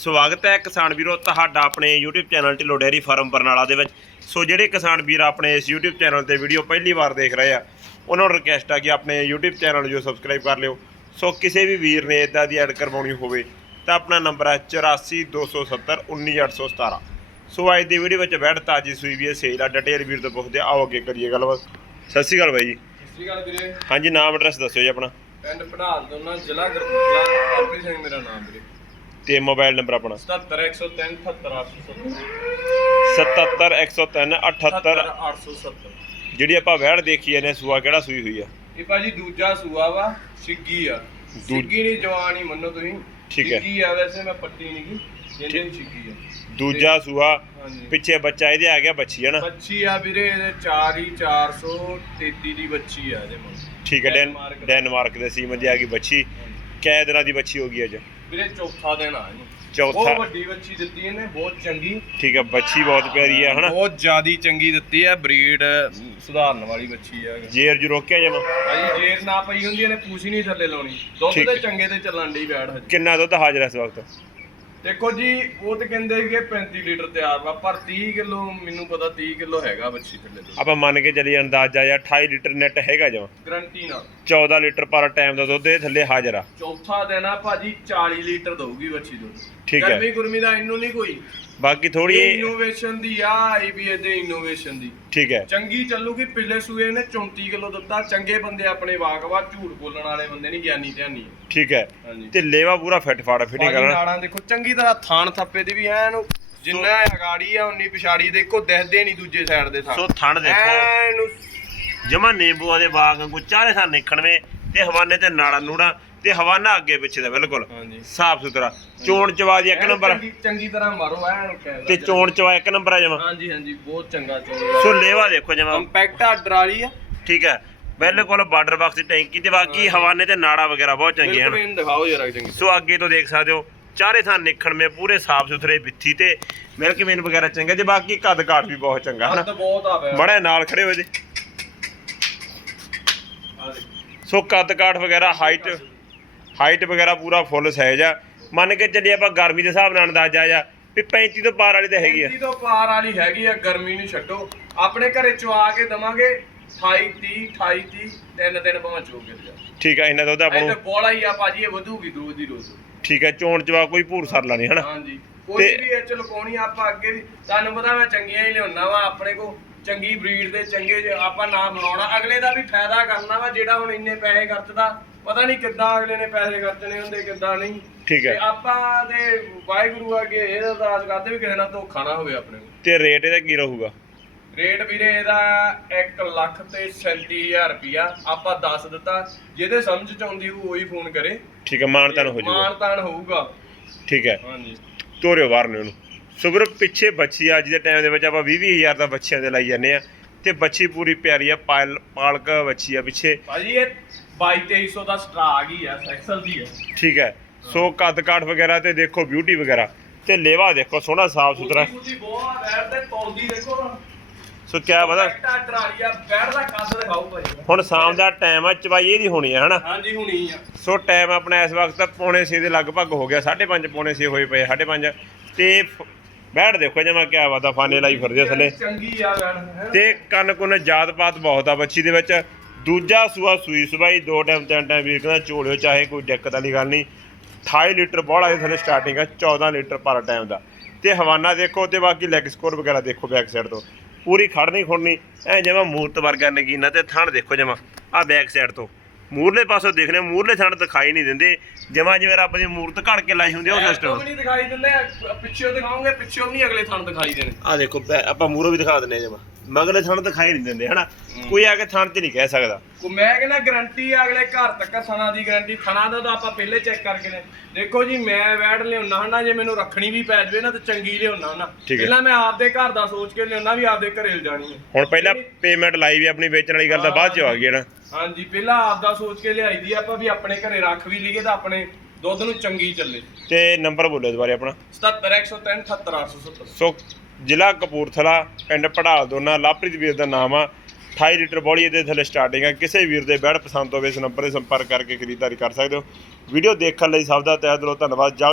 ਸਵਾਗਤ ਹੈ ਕਿਸਾਨ ਵੀਰੋ ਤੁਹਾਡਾ ਆਪਣੇ YouTube channel Dhillon dairy farm Barnala ਦੇ ਵਿੱਚ। ਸੋ ਜਿਹੜੇ ਕਿਸਾਨ ਵੀਰ ਆਪਣੇ ਇਸ YouTube ਚੈਨਲ ਤੇ ਵੀਡੀਓ ਪਹਿਲੀ ਵਾਰ ਦੇਖ ਰਹੇ ਆ ਉਹਨਾਂ ਨੂੰ ਰਿਕਵੈਸਟ ਆ ਕਿ ਆਪਣੇ YouTube ਚੈਨਲ ਨੂੰ ਜੋ ਸਬਸਕ੍ਰਾਈਬ ਕਰ ਲਿਓ। ਸੋ ਕਿਸੇ ਵੀ ਵੀਰ ਨੇ ਇਦਾਂ ਦੀ ਐਡ ਕਰਵਾਉਣੀ ਹੋਵੇ ਤਾਂ ਆਪਣਾ ਨੰਬਰ ਹੈ 8427 19817 ਸੋ ਅੱਜ ਦੀ ਵੀਡੀਓ ਵਿੱਚ ਬੈਠ ਤਾਜੀ ਸੂਈ ਵੀ ਸੇਲ ਆ ਡਿਟੇਲ ਵੀਰ ਤੋਂ ਪੁੱਛਦੇ। ਆਓ ਅੱਗੇ ਕਰੀਏ ਗੱਲਬਾਤ। ਸਤਿ ਸ਼੍ਰੀ ਅਕਾਲ ਬਾਈ ਜੀ। ਸਤਿ ਸ਼੍ਰੀ ਅਕਾਲ ਵੀਰੇ। ਹਾਂਜੀ ਨਾਮ ਐਡਰੈਸ ਦੱਸਿਓ ਜੀ ਆਪਣਾ। ਪਿੰਡ ਪੜਾਲ ਦੋਨਾ ਜ਼ਿਲ੍ਹਾ ਗਰਪੂਲਾ ਆਪਰੀ ਸਿੰਘ ਮੇਰਾ ਨਾਮ ਵੀਰੇ। ਤੇ ਮੋਬਾਈਲ ਨੰਬਰ ਆਪਣਾ। 77103 78870 77103 78 870 ਜਿਹੜੀ ਆਪਾਂ ਵਹਿੜ ਦੇਖੀ ਇਹਨੇ ਸੂਆ ਕਿਹੜਾ ਸੂਈ ਹੋਈ ਆ? ਇਹ ਭਾਜੀ ਦੂਜਾ ਸੂਆ ਵਾ ਸਿੱਗੀ ਆ। ਸਿੱਗੀ ਨਹੀਂ ਜਵਾਨ ਹੀ ਮੰਨੋ ਤੁਸੀਂ। ਠੀਕ ਹੈ। ਸਿੱਗੀ ਆ ਵੈਸੇ ਮੈਂ ਪੱਟੀ ਨਹੀਂ ਗੀ ਜਿਹਦੇ ਵੀ ਸਿੱਗੀ ਆ। ਦੂਜਾ ਸੂਆ ਪਿੱਛੇ ਬੱਚਾ ਇਹਦੇ ਆ ਗਿਆ ਬੱਚੀ ਹੈ ਨਾ? ਬੱਚੀ ਆ ਵੀਰੇ ਇਹਦੇ 4 ਹੀ 433 ਦੀ ਬੱਚੀ ਆ ਇਹਦੇ ਮਨ ਠੀਕ ਹੈ ਡੈਨ ਡੈਨਮਾਰਕ ਦਾ। ਸੀਮਨ ਦੀ ਆ ਗਈ ਬੱਚੀ। ਕਿਹ ਦਿਨਾਂ ਦੀ ਬੱਚੀ ਹੋ ਗਈ ਅੱਜ? ਵੀਰੇ ਚੌਥਾ ਦਿਨ ਆ ਇਹਨੂੰ। ਚੌਥਾ। ਬਹੁਤ ਵੱਡੀ ਬੱਚੀ ਦਿੱਤੀ ਇਹਨੇ ਬਹੁਤ ਚੰਗੀ। ਠੀਕ ਹੈ ਬੱਚੀ ਬਹੁਤ ਪਿਆਰੀ ਹੈ ਹਨਾ? ਬਹੁਤ ਜ਼ਿਆਦੀ ਚੰਗੀ ਦਿੱਤੀ ਹੈ ਬਰੀਡ ਸੁਧਾਰਨ ਵਾਲੀ ਬੱਚੀ ਹੈ ਜੇਰ ਜੂ ਰੋਕਿਆ ਜਮਾ ਭਾਈ ਜੇਰ ਨਾ ਪਈ ਹੁੰਦੀ ਇਹਨੇ ਪੂਛ ਹੀ ਨਹੀਂ ਥੱਲੇ ਲਾਉਣੀ। ਦੁੱਧ ਠੀਕ। ਚੰਗੇ ਤੇ ਚੱਲਣ ਦੀ ਬੈੜ ਹਜੇ ਕਿੰਨਾ ਦੁੱਧ ਹਾਜ਼ਰ ਹੈ ਇਸ ਵਕਤ? ਦੇਖੋ ਜੀ ਉਹ ਤੇ ਕਹਿੰਦੇ ਕਿ 35 ਲੀਟਰ ਤਿਆਰ ਵਾ ਪਰ 30 ਕਿਲੋ ਮੈਨੂੰ ਪਤਾ 30 ਕਿਲੋ ਹੈਗਾ ਬੱਚੀ ਥੱਲੇ ਦੁੱਧ ਆਪਾਂ ਮੰਨ ਕੇ ਚੱਲੀਏ ਅੰਦਾਜ਼ਾ ਜਾਂ 28 ਲੀਟਰ ਨੈਟ ਹੈਗਾ ਜਮਾ। ਗਰੰਟੀ ਨਾਲ। 14 ਲੀਟਰ ਪਰ ਟਾਈਮ ਦਾ ਦੁੱਧ ਇਹ ਥੱਲੇ ਹਾਜ਼ਰ ਆ। ਚੌਥਾ ਦਿਨ ਆ ਭਾਜੀ 40 ਲੀਟਰ ਦਊਗੀ ਬੱਚੀ ਦੁੱਧ। ਠੀਕ ਹੈ। ਗਰਮੀ ਗੁਰਮੀ ਦਾ ਇਹਨੂੰ ਨਹੀਂ ਕੋਈ। ਬਾਕੀ ਥੋੜੀ ਇਨੋਵੇਸ਼ਨ ਦੀ ਆ ਆਈ ਵੀ ਇਹਦੇ ਇਨੋਵੇਸ਼ਨ ਦੀ। ਠੀਕ ਹੈ। ਚੰਗੀ ਚੱਲੂਗੀ ਪਿਛਲੇ ਸੂਏ ਨੇ 34 ਕਿਲੋ ਦਿੱਤਾ। ਚੰਗੇ ਬੰਦੇ ਆਪਣੇ ਵਾਕਵਾ ਝੂਠ ਬੋਲਣ ਵਾਲੇ ਬੰਦੇ ਨਹੀਂ ਗਿਆਨੀ ਧਿਆਨੀ। ਠੀਕ ਹੈ। ਤੇ ਲੇਵਾ ਪੂਰਾ ਫਿੱਟ ਫਾੜ ਫਿਟਿੰਗ ਕਰਨਾ। ਨਾੜਾਂ ਦੇਖੋ ਚੰਗੀ ਤਰ੍ਹਾਂ ਥਾਣ ਥੱਪੇ ਦੀ ਵੀ ਐਨ ਜਿੰਨਾ ਅਗਾੜੀ ਆ ਉਨੀ ਪਿਛਾੜੀ ਦੇਖੋ ਦਿਖਦੇ ਨਹੀਂ ਦੂਜੇ ਸਾਈਡ ਦੇ ਥਾਂ ਸੋ ਥਣ ਦੇਖੋ। ਐਨ ਜਮਾ ਨਿੰਬੂਆਂ ਦੇ ਬਾਗ ਵਾਂਗੂ ਚਾਰੇ ਥਾਂ ਨਿਕਣਵੇਂ ਤੇ ਹਵਾਨੇ ਤੇ ਨਾੜਾ ਨੂੜਾ ਤੇ ਹਵਾਨਾ ਅੱਗੇ ਪਿੱਛੇ ਦਾ ਬਿਲਕੁਲ। ਹਾਂਜੀ। ਸਾਫ਼ ਸੁਥਰਾ। ਚੋਣ ਚਵਾ ਦੀ ਇੱਕ ਨੰਬਰ। ਚੰਗੀ- ਚੰਗੀ ਤਰ੍ਹਾਂ ਮਾਰੋ ਐਨ ਕਹਿ ਤੇ ਚੋਣ ਚਵਾ ਇੱਕ ਨੰਬਰ ਆ ਜਮਾ। ਹਾਂਜੀ ਹਾਂਜੀ ਬਹੁਤ ਚੰਗਾ ਚੋਣ ਸੋ ਲੇਵਾ ਦੇਖੋ ਜਮਾ। ਕੰਪੈਕਟ ਆਰਡਰ ਵਾਲੀ ਆ। ਠੀਕ ਹੈ। ਬਿਲਕੁਲ ਬਾਰਡਰ ਬਾਕਸ ਦੀ ਟੈਂਕੀ ਤੇ ਬਾਕੀ ਹਵਾਨੇ ਤੇ ਨਾੜਾ ਵਗੈਰਾ ਬਹੁਤ ਚੰਗੇ ਹਨ। ਇਹਨੂੰ ਦਿਖਾਓ ਜਰਾ ਚੰਗੀ ਸੋ ਅੱਗੇ ਤੋਂ ਦੇਖ ਸਕਦੇ ਹੋ ਚਾਰੇ ਥਾਂ ਨਿਕਣਵੇਂ ਪੂਰੇ ਸਾਫ਼ ਸੁਥਰੇ ਬਿੱਥੀ ਤੇ ਮਿਲਕ ਮੇਨ ਵਗੈਰਾ ਚੰਗਾ ਤੇ ਬਾਕੀ ਕੱਦ ਕਾਠ ਵੀ ਬਹੁਤ ਚੰਗਾ ਹਨਾ? ਬਹੁਤ ਆ ਬੜੇ ਨਾਲ ਖੜੇ ਹੋਏ ਜੀ। ਆ। ਸੋ ਕੱਦ ਕਾਠ ਵਗੈਰਾ ਹਾਈਟ ਹਾਈਟ ਵਗੈਰਾ ਪੂਰਾ ਫੁੱਲ ਸਾਈਜ਼ ਆ। ਮੰਨ ਕੇ ਚੱਲੀਏ ਆਪਾਂ ਗਰਮੀ ਦੇ ਹਿਸਾਬ ਨਾਲ ਅੰਦਾਜ਼ਾ ਆ ਵੀ 35 ਤੋਂ ਪਾਰ ਵਾਲੀ ਤਾਂ ਹੈਗੀ ਆ। 35 ਤੋਂ ਪਾਰ ਵਾਲੀ ਹੈਗੀ ਆ ਗਰਮੀ ਨੂੰ ਛੱਡੋ। ਆਪਣੇ ਘਰੇ ਚਵਾ ਕੇ ਦਵਾਂਗੇ 28 30 28 30 ਤਿੰਨ ਦਿਨ ਭਾਵੇਂ ਚੋ ਕੇ ਲਿਆ ਠੀਕ ਆ ਇਹਨਾਂ ਦਾ ਉਹਦਾ ਆਪਾਂ ਇਹ ਤੇ ਨੂੰ ਬੋਲਾ ਹੀ ਆ ਭਾਜੀ ਇਹ ਵਧੂਗੀ ਰੋਜ਼ ਦੀ ਰੋਜ਼। ਠੀਕ ਹੈ ਚੋਣ ਚਵਾ ਕੋਈ ਭੂਰ ਸਰ ਲਾਣੀ ਹਨਾ? ਹਾਂਜੀ। ਕੋਈ ਤੇ- ਵੀ ਇਹ ਚ ਲੁਕਾਉਣੀ ਆਪਾਂ ਅੱਗੇ ਵੀ ਤੁਹਾਨੂੰ ਪਤਾ ਮੈਂ ਚੰਗੀਆਂ ਹੀ ਲਿਆਉਣਾ ਵਾ ਆਪਣੇ ਕੋ ਚੰਗੀ ਬਰੀਡ ਦੇ ਚੰਗੇ ਜੇ ਆਪਾਂ ਨਾਮ ਬਣਾਉਣਾ ਅਗਲੇ ਦਾ ਵੀ ਫਾਇਦਾ ਕਰਨਾ ਵਾ ਜਿਹੜਾ ਹੁਣ ਇੰਨੇ ਪੈਸੇ ਖਰਚਦਾ ਪਤਾ ਨਹੀਂ ਕਿੱਦਾਂ ਅਗਲੇ ਨੇ ਪੈਸੇ ਖਰਚਣੇ ਹੁੰਦੇ ਕਿੱਦਾਂ ਨਹੀਂ। ਠੀਕ ਤੇ ਹੈ ਆਪਾਂ ਦੇ ਵਾਹਿਗੁਰੂ ਅੱਗੇ ਇਹ ਅਰਦਾਸ ਕਰਦੇ ਵੀ ਕਿਸੇ ਨਾਲ ਧੋਖਾ ਨਾ ਹੋਵੇ ਆਪਣੇ ਨੂੰ ਤੇ ਰੇਟ ਇਹਦਾ ਕੀ ਰਹੂਗਾ? ਰੇਟ ਵੀਰੇ ਇਹਦਾ 1 ਲੱਖ ਤੇ 37000 ਰੁਪਿਆ ਆਪਾਂ ਦੱਸ ਦਿੱਤਾ ਜਿਹਦੇ ਸਮਝ ਚ ਆਉਂਦੀ ਉਹ ਉਹੀ ਫੋਨ ਕਰੇ। ਠੀਕ ਹੈ ਮਾਨਤਨ ਹੋ ਜਾਊਗਾ। ਮਾਨਤਾਨ ਹੋਊਗਾ। ਠੀਕ ਹੈ। ਹਾਂਜੀ। ਤੋਰਿਓ ਬਾਹਰ ਨੂੰ ਸੁਗਰ ਪਿੱਛੇ ਬੱਚੀ ਆ, ਅੱਜ ਦੇ ਟਾਈਮ ਦੇ ਵਿੱਚ ਆਪਾਂ 20 20000 ਦਾ ਬੱਚਿਆਂ ਦੇ ਲਾਈ ਜਾਂਦੇ ਆ ਤੇ ਬੱਚੀ ਪੂਰੀ ਪਿਆਰੀ ਆ ਪਾਲ ਪਾਲਕ ਬੱਚੀ ਆ ਪਿੱਛੇ। ਭਾਜੀ ਇਹ 22 2300 ਦਾ ਸਟਰਾ ਆ ਗਈ ਆ ਐਕਸਲ ਦੀ ਆ। ਠੀਕ ਹੈ। ਸੋ ਕੱਦ ਕਾਠ ਵਗੈਰਾ ਤੇ ਦੇਖੋ ਬਿਊਟੀ ਵਗੈਰਾ। ਤੇ ਲੇਵਾ ਦੇਖੋ ਸੋਹਣਾ ਸਾਫ਼ ਸੁਥਰਾ। ਉਹਦੀ ਬਹੁਤ ਰੈਡ ਤੇ ਤੌਲਦੀ ਦੇਖੋ ਨਾ ਸੋ ਕਿਆ ਪਤਾ ਟਾ ਟਰਾਲੀਆ ਬੈਠ ਦਾ ਕੱਦ ਦਿਖਾਓ ਭਾਜੀ ਹੁਣ ਸ਼ਾਮ ਦਾ ਟਾਈਮ ਆ ਚਵਾਈ ਇਹਦੀ ਹੋਣੀ ਆ ਹਨਾ? ਹਾਂਜੀ ਹੁਣੀ ਆ। ਸੋ ਟਾਈਮ ਆਪਣਾ ਇਸ ਵਕਤ ਪੌਣੇ 6 ਦੇ ਲਗਭਗ ਹੋ ਗਿਆ 5:30 ਪੌਣੇ 6 ਹੋਏ ਪਏ 5:30 ਤੇ ਬੈਠ ਦੇਖੋ ਜਮਾ ਕਿਆ ਵਾਦਾ ਫਾਨੇ ਲਾਈ ਫਿਰਦੇ ਥੱਲੇ। ਚੰਗੀ ਆ ਬੈਠ ਹੈਂ। ਤੇ ਕੰਨ ਕੁੰਨ ਜਾਤ ਪਾਤ ਬਹੁਤ ਆ ਬੱਚੀ ਦੇ ਵਿੱਚ। ਦੂਜਾ ਸੂਆ ਸੂਈ ਸੁਬਾਈ ਦੋ ਟਾਈਮ ਤਿੰਨ ਟਾਈਮ ਵੀਰ ਕਹਿੰਦਾ ਝੋਲਿਓ ਚਾਹੇ ਕੋਈ ਦਿੱਕਤ ਵਾਲੀ ਗੱਲ ਨਹੀਂ। 28 ਲੀਟਰ ਬੋਲਾ ਦੇ ਥੱਲੇ ਸਟਾਰਟਿੰਗ ਆ 14 ਲੀਟਰ ਪਰ ਟਾਈਮ ਦਾ। ਤੇ ਹਵਾਨਾ ਦੇਖੋ ਤੇ ਬਾਕੀ ਲੈਗ ਸਕੋਰ ਵਗੈਰਾ ਦੇਖੋ ਬੈਕ ਸਾਈਡ ਤੋਂ। ਪੂਰੀ ਖੜਨੀ ਖੁੜਨੀ ਐ ਜਿਵੇਂ ਮੂਰਤ ਵਰਗਾ ਨਗੀਨਾ ਤੇ ਥਣ ਦੇਖੋ ਜਮਾ ਆ ਬੈਕ ਸਾਈਡ ਤੋਂ। ਮੂਰਲੇ ਪਾਸੋਂ ਦੇਖਨੇ ਮੂਰਲੇ ਥਣ ਦਿਖਾਈ ਨਹੀਂ ਦਿੰਦੇ। ਜਮਾ ਜਿਵੇਂ ਰੱਬ ਦੀ ਮੂਰਤ ਘੜ ਕੇ ਲਾਈ ਹੁੰਦੀ ਉਹ ਸਿਸਟਮ ਨਹੀਂ ਦਿਖਾਈ ਦਿੰਦੇ ਪਿੱਛੇ ਦਿਖਾਉਂਗੇ ਪਿੱਛੇ ਨਹੀਂ ਅਗਲੇ ਥਣ ਦਿਖਾਈ ਦੇਣੇ। ਆ ਦੇਖੋ ਆਪਾਂ ਮੂਰੋਂ ਵੀ ਦਿਖਾ ਦਿੰਨੇ ਜਮਾ। ਮਗਲੇ ਥਣ ਦਿਖਾਈ ਨਹੀਂ ਦਿੰਦੇ ਹਨਾ? ਕੋਈ ਆ ਕੇ ਥਣ 'ਚ ਨਹੀਂ ਕਹਿ ਸਕਦਾ। ਕੋ ਮੈਂ ਕਹਿੰਦਾ ਗਾਰੰਟੀ ਅਗਲੇ ਘਰ ਤੱਕ ਥਣਾ ਦੀ ਗਾਰੰਟੀ ਥਣਾ ਦਾ ਤਾਂ ਆਪਾਂ ਪਹਿਲੇ ਚੈੱਕ ਕਰਕੇ ਨੇ। ਦੇਖੋ ਜੀ ਮੈਂ ਵੈੜ ਲਿਆਉਣਾ ਹਨਾ ਜੇ ਮੈਨੂੰ ਰੱਖਣੀ ਵੀ ਪੈ ਜਵੇ ਨਾ ਤੇ ਚੰਗੀ ਲਿਆਉਣਾ ਨਾ ਠੀਕ ਹੈ। ਪਹਿਲਾਂ ਮੈਂ ਆਪਦੇ ਘਰ ਦਾ ਸੋਚ ਕੇ ਲਿਆਉਣਾ ਵੀ ਆਪਦੇ ਘਰੇ ਲਿਜਾਣੀ ਹੈ। ਹੁਣ ਪਹਿਲਾਂ ਪੇਮੈਂਟ ਲਾਈ ਵੀ ਆਪਣੀ ਵੇਚਣ ਵਾਲੀ ਗੱਲ ਤਾਂ ਬਾਅਦ 'ਚ ਆ ਗਈ ਨਾ। ਹਾਂਜੀ ਪਹਿਲਾਂ ਆਪਦਾ ਸੋਚ ਕੇ ਲਿਆਈ ਦੀ ਆ, ਆਪਾਂ ਵੀ ਆਪਣੇ ਘਰੇ ਰੱਖ ਵੀ ਲਈਏ ਤਾਂ ਆਪਣੇ ਦੁੱਧ ਨੂੰ ਚੰਗੀ ਚੱਲੇ। ਤੇ ਨੰਬਰ ਬੋਲੋ ਦੁਬਾਰੇ ਆਪਣਾ। 77103 78870 ਸੋ ਜ਼ਿਲ੍ਹਾ ਕਪੂਰਥਲਾ, ਪਿੰਡ ਪੜਾਲ ਦੋਨਾ, ਲਾਪ੍ਰੀਤ ਵੀਰ ਦਾ ਨਾਮ ਆ। 28 ਲੀਟਰ ਬੋਲੀ ਇਹਦੇ ਥੱਲੇ ਸਟਾਰਟਿੰਗ ਆ। ਕਿਸੇ ਵੀਰ ਦੇ ਬੈੜ ਪਸੰਦ ਹੋਵੇ, ਇਸ ਨੰਬਰ ਤੇ ਸੰਪਰਕ ਕਰਕੇ ਖਰੀਦਦਾਰੀ ਕਰ ਸਕਦੇ ਹੋ। ਵੀਡੀਓ ਦੇਖਣ ਲਈ ਸਭ ਦਾ ਤਹਿ ਦਿਲੋਂ ਧੰਨਵਾਦ। ਜਲਦ